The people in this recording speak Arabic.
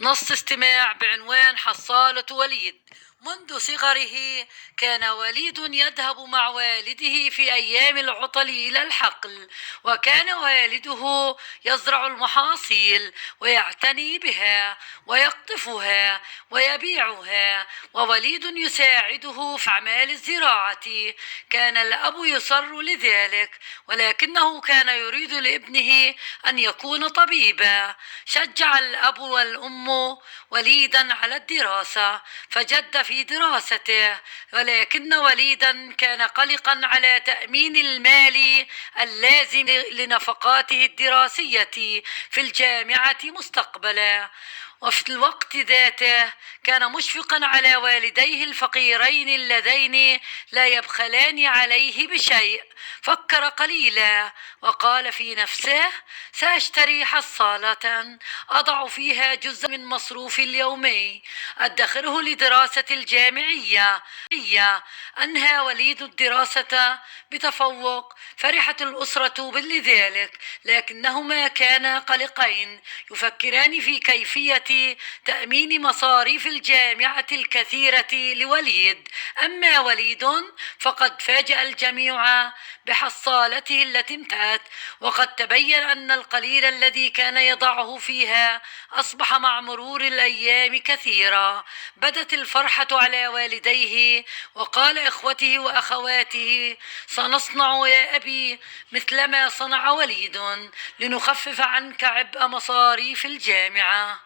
نص استماع بعنوان حصالة وليد. منذ صغره كان وليد يذهب مع والده في أيام العطل إلى الحقل، وكان والده يزرع المحاصيل ويعتني بها ويقطفها ويبيعها، ووليد يساعده في أعمال الزراعة. كان الأب يصر لذلك، ولكنه كان يريد لابنه أن يكون طبيبا. شجع الأب والأم وليدا على الدراسة، فجد في دراسته، ولكن وليدا كان قلقا على تأمين المال اللازم لنفقاته الدراسية في الجامعة مستقبلا. وفي الوقت ذاته كان مشفقا على والديه الفقيرين اللذين لا يبخلان عليه بشيء. فكر قليلا وقال في نفسه: سأشتري حصالة أضع فيها جزء من مصروفي اليومي أدخره لدراسة الجامعية. أنهى وليد الدراسة بتفوق. فرحت الأسرة بذلك، لكنهما كانا قلقين يفكران في كيفية تأمين مصاريف الجامعة الكثيرة لوليد. أما وليد فقد فاجأ الجميع بحصالته التي انتهت، وقد تبين أن القليل الذي كان يضعه فيها أصبح مع مرور الأيام كثيرا. بدت الفرحة على والديه، وقال إخوته وأخواته: سنصنع يا أبي مثلما صنع وليد، لنخفف عنك عبء مصاريف الجامعة.